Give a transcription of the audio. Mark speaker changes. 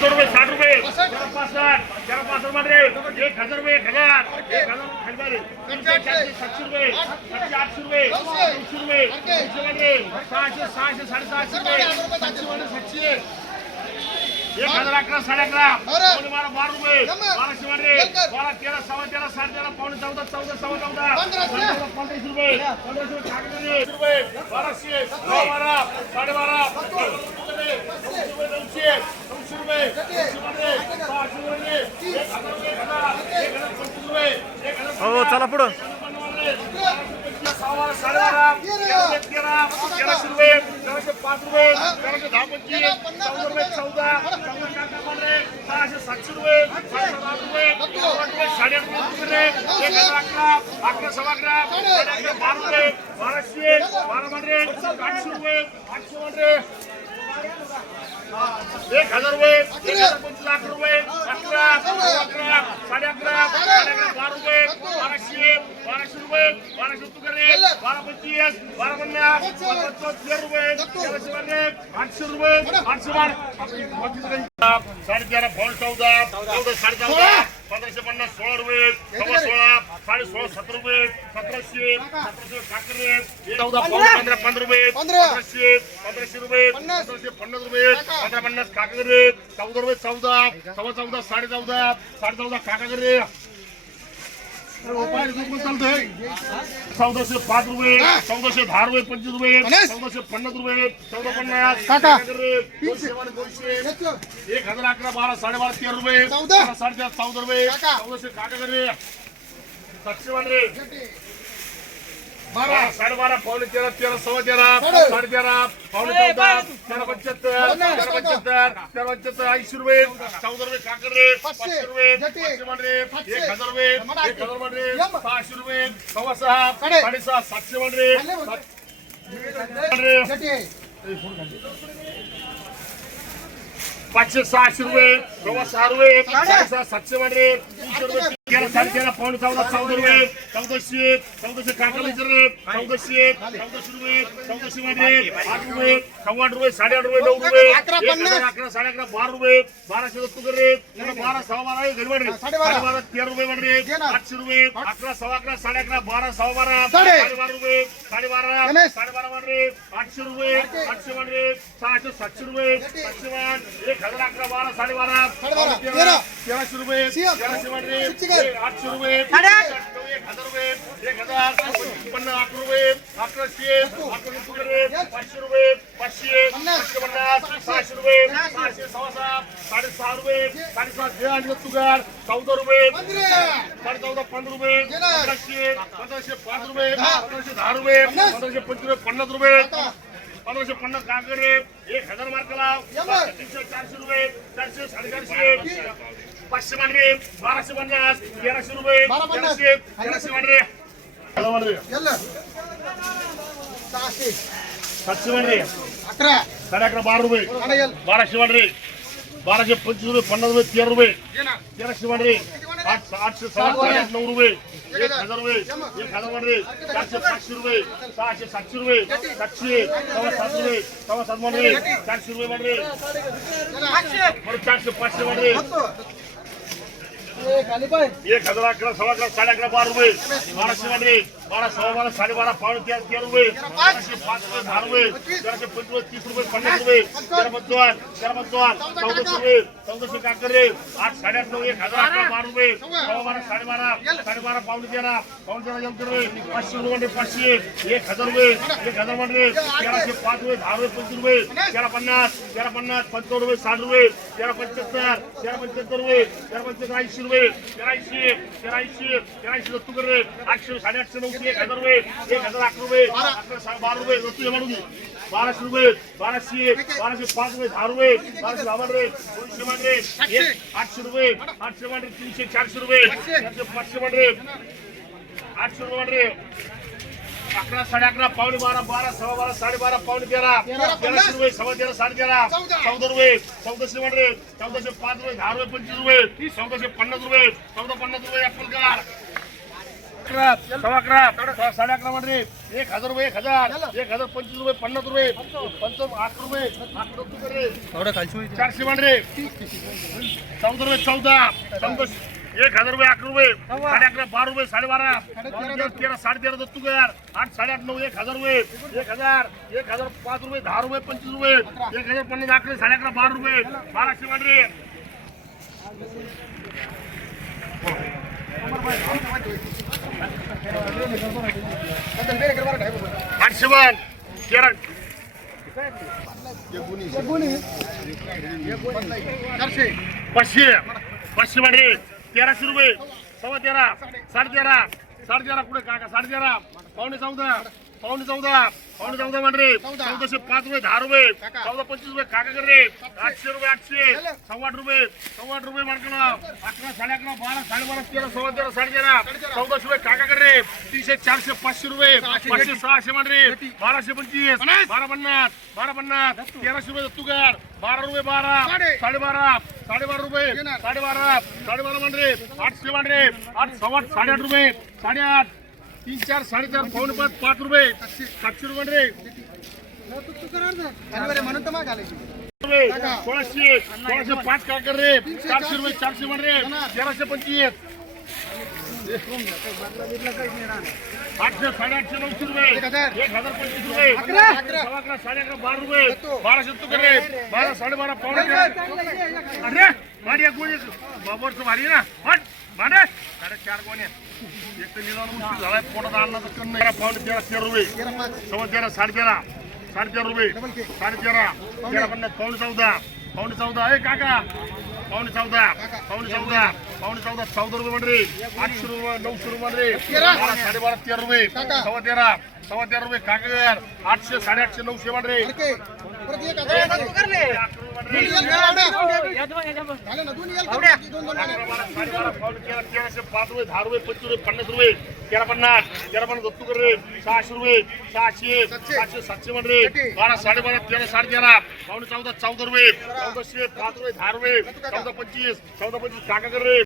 Speaker 1: सत्तर रुपये साठ रुपये एक हज़ार रुपये एक हज़ार। सातशे एक हज़ार अकरा साडे अकरा बारा बारा रुपये बाराशे मध्ये बारा तेरा तेरा नऊशे रुपये नऊशे मध्ये सहाशे रुपये एक हजार रुपये एक हजार एक हजार पंचवीस रुपये एक हजार
Speaker 2: हो चला पुढं.
Speaker 1: सहा साडेबारा तेराशे तेरा तेराशे रुपये तेराशे पाच रुपये तेराशे दहा पंचवीस चौदा रुपये चौदा चौदा काकामध्ये सहाशे सातशे रुपये. साडेसात आठ रुपये आठ रुपये साडेआठ रुपये तुकडे एक हजार अकरा अकरा सव्वा अकरा साडे अकरा बारा रुपये बाराशे बारा मध्ये आठशे रुपये आठशे मध्ये एक हजार रुपये एक हजार पंचवीस लाख रुपये अकरा अकरा साडे अकरा साडे अकरा बारा रुपये बाराशे बाराशे रुपये बाराशे तुकडे बारा पंचवीस बारा पन्नास तेरा रुपये तेराशे आठशे रुपये आठशे बारा. साडे तेरा फॉल चौदा चौदा साडे चौदा पंधराशे पन्नास सोळा रुपये. साडे सोळा सतरा रुपये सतराशे चौदा पाऊन पंधरा पंधरा रुपये पंधराशे पंधराशे रुपये पंधराशे पन्नास रुपये पंधरा पन्नास काकागरे चौदा रुपये चौदा सव्वा चौदा साडे चौदा साडे चौदा काकागरे चौदाशे पाच रुपये चौदाशे दहा रुपये पंचवीस रुपये चौदाशे पन्नास रुपये चौदा पन्नास दोनशे एक हजार अकरा बारा साडेबारा तेरा रुपये. साडेचार चौदा रुपये. चौदाशे काकागरे सातशे वाले बारा साडेबारा पावणे तेरा तेरा सव्वा तेरा साडे. तेरा पावणे चौदा तेरा पंच्याहत्तर तेरा पंच्याहत्तर तेरा पंच्याहत्तर ऐंशी रुपये. चौदा रुपये पाचशे. रुपये. पाचशे. मांडरे एक हजार रुपये. एक हजार मांडरे सहाशे रुपये. सव्वा सहा साडेसहा सातशे मांडरे पाचशे सहाशे रुपये. सव्वा सहा रुपये. साडेसहा सातशे मांडरे तेरा साडे तेरा पावणे चौदा चौदा रुपये चौदाशे चौदाशे काकाला रे चौदाशे चौदाशे रुपये चौदाशे मध्ये आठ रुपये सव्वा आठ रुपये साडे आठ रुपये नऊ रुपये अकरा साडे अकरा बारा रुपये बाराशे दत्तू रे बारा सहा बारा घरी वाढ रे साडेबारा तेरा रुपये वाढ रे आठशे रुपये अकरा सव्वा अकरा साडे अकरा बारा सहा बारा साडेबारा रुपये साडेबारा साडेबारा वाढ रे आठशे रुपये आठशे वाढ रे सहाशे सातशे रुपये सातशे वाढ एक हजार अकरा बारा साडेबारा तेरा तेराशे रुपये तेराशे आठशे रुपये एक हजार रुपये एक हजार पन्नास अकरा रुपये अकराशे अकरा रुपये पाचशे रुपये पाचशे पाचशे पन्नास सहाशे रुपये सहाशे सव्वा सहा साडेसहा रुपये साडेसहा दे आणि तुगार चौदा रुपये साडे चौदा पंधरा रुपये पंधराशे पंधराशे पाच रुपये पंधराशे दहा रुपये पंधराशे पंचवीस पन्नास रुपये. पंधराशे पन्नास काकडे एक हजार मार्क लाव तीनशे चारशे रुपये चारशे साडेचारशे पाचशे मांडरे बाराशे पन्नास तेराशे रुपये तेराशे तेराशे मांडरे हॅलो मांडरे सातशे मांडरे
Speaker 3: अकरा
Speaker 1: साडे अकरा बारा रुपये बाराशे मांडरे बाराशे पंचवीस रुपये पन्नास रुपये तेरा रुपये तेराशे मांडरे सहा साडेआठ नऊ रुपये एक हजार रुपये एक हजार मांडरे चारशे पाचशे रुपये सहाशे सातशे रुपये सातशे सव्वा सात रुपये सव्वा सात मांडरे चारशे रुपये मांडरे बरं चारशे पाचशे मांडरे एक हजार अकरा सव्वा अकरा साडे अकरा बारा रुपये. बाराशे मध्ये बारा सव्वा बारा साडेबारा पावणे तेरा तेरा रुपये. बाराशे पाच रुपये दहा रुपये. तेराशे पंचवीस तीस रुपये पन्नास रुपये. तेरा पंचावन्न तेरा पंचावन्न चौदाशे रुपये चौदाशे काकर. आठ साडेआठ नऊ एक हजार अकरा बारा रुपये. सव्वा बारा साडेबारा साडेबारा पावणे तेरा पावणे तेरा जमते रुपये. पाचशे रुपये म्हणजे पाचशे. एक हजार रुपये एक हजार म्हणजे तेराशे पाच रुपये दहा रुपये पंचवीस रुपये. तेरा पन्नास तेरा पन्नास पंचावन्न रुपये साठ रुपये. तेरा पंच्याहत्तर तेरा पंच्याहत्तर रुपये. तेरा पंच्याहत्तर ऐंशी रुपये तेराशे तेराशे तेराशे ऐंशी तेरा कर आठशे साडेआठशे नऊशे एक हजार रुपये एक हजार अकरा रुपये अकरा बारा रुपये रत्तू हे म्हणून बाराशे रुपये बाराशे बाराशे पाच रुपये दहा रुपये बाराशे दहा रुपये दोनशे मांडरे एक आठशे रुपये आठशे मांडरे तीनशे चारशे रुपये चारशे पाचशे मांडरे रे आठशे रुपये मांडरे रे. अकरा साडे अकरा पावणे बारा बारा सव्वा बारा साडेबारा पावणे तेरा. तेराशे रुपये सव्वा तेरा साडे तेरा. चौदा. रुपये चौदाशे रे चौदाशे पाच रुपये दहा रुपये पंचवीस रुपये. चौदाशे पन्नास रुपये. चौदा पन्नास रुपये ऍपल कार अकरा. सव्वा अकरा. सव्वा साडे अकरा मध्ये एक हजार रुपये एक हजार. एक हजार पंचवीस रुपये पन्नास रुपये. पंचावन्न. आठ रुपये. चारशे मांडरे चौदा रुपये चौदा. चौदा एक हजार रुपये अकरा रुपये साडे अकरा बारा रुपये साडेबारा. तेरा तेरा साडे तेरा दत्तू कर आठ साडे आठ नऊ एक हजार रुपये. एक हजार एक हजार पाच रुपये दहा रुपये पंचवीस रुपये. एक हजार पन्नास अकरा साडे अकरा बारा रुपये. बाराशे मांडरे आठशे वन तेरा. पाचशे. पाचशे वाढे तेराशे रुपये. सव्वा तेरा. साडे तेरा साडे तेरा कुठे काका. साडे तेरा पावणे चौदा. पावणे चौदा पावणे चौदा मांडरे चौदाशे पाच रुपये दहा रुपये चौदा पंचवीस रुपये काका कर रे आठशे रुपये आठशे सव्वा आठ रुपये सव्वा आठ रुपये मार्कला अकरा साडे अकरा बारा साडेबारा तेरा सव्वा तेरा साडे तेरा चौदाशे रुपये काका कर रे तीनशे चारशे पाचशे रुपये पाचशे सहाशे मांडरे बाराशे पंचवीस बारा पन्नास बारा पन्नास तेराशे रुपये दत्तूकर बारा रुपये बारा साडेबारा साडेबारा रुपये साडेबारा साडेबारा मांडरे आठशे मांडरे आठ सव्वा आठ साडेआठ रुपये साडेआठ तीन चार साडेचार पावणे पाच पाच रुपये. सातशे रुपये मांडरे रुपये सोळाशे सोळाशे पाच काय कर रे? चारशे रुपये चारशे मांडरे तेराशे पंचवीस. आठशे साडेआठशे नऊशे रुपये. एक हजार. पंचवीस रुपये. सव्वा अकरा साडे अकरा बारा रुपये. बाराशे तू कर रे. बारा साडेबारा पावणे. अरे भारी एक बाबरचं भारी ना. हट भांडे साडे एक तर निदान उशीर झालाय. पोटात आणला तर कन्न तेरा पावणे तेरा तेरा रुपये. सव्वा तेरा साडे तेरा. साडे तेरा रुपये. साडे तेरा. तेरा पन्नास पावणे चौदा. पावणे चौदा. ए काका. पावणे चौदा. पावणे चौदा. पावणे चौदा. चौदा रुपये म्हणजे आठशे रुपये नऊशे रुपये म्हणजे बारा साडेबारा तेरा रुपये. सव्वा तेरा. सव्वा तेरा रुपये काका. आठशे साडेआठशे नऊशे म्हणजे पाच रुपये दहा रुपये पंचवीस रुपये पन्नास रुपये. तेरा पन्नास. तेरा पन्नास दत्तू कर रे सहाशे रुपये. सहाशे. सातशे सातशे म्हणजे बारा साडेबारा तेरा साडे तेरा पावणे चौदा चौदा रुपये. चौदाशे पाच रुपये दहा रुपये. चौदा पंचवीस. चौदा पंचवीस काका कर रे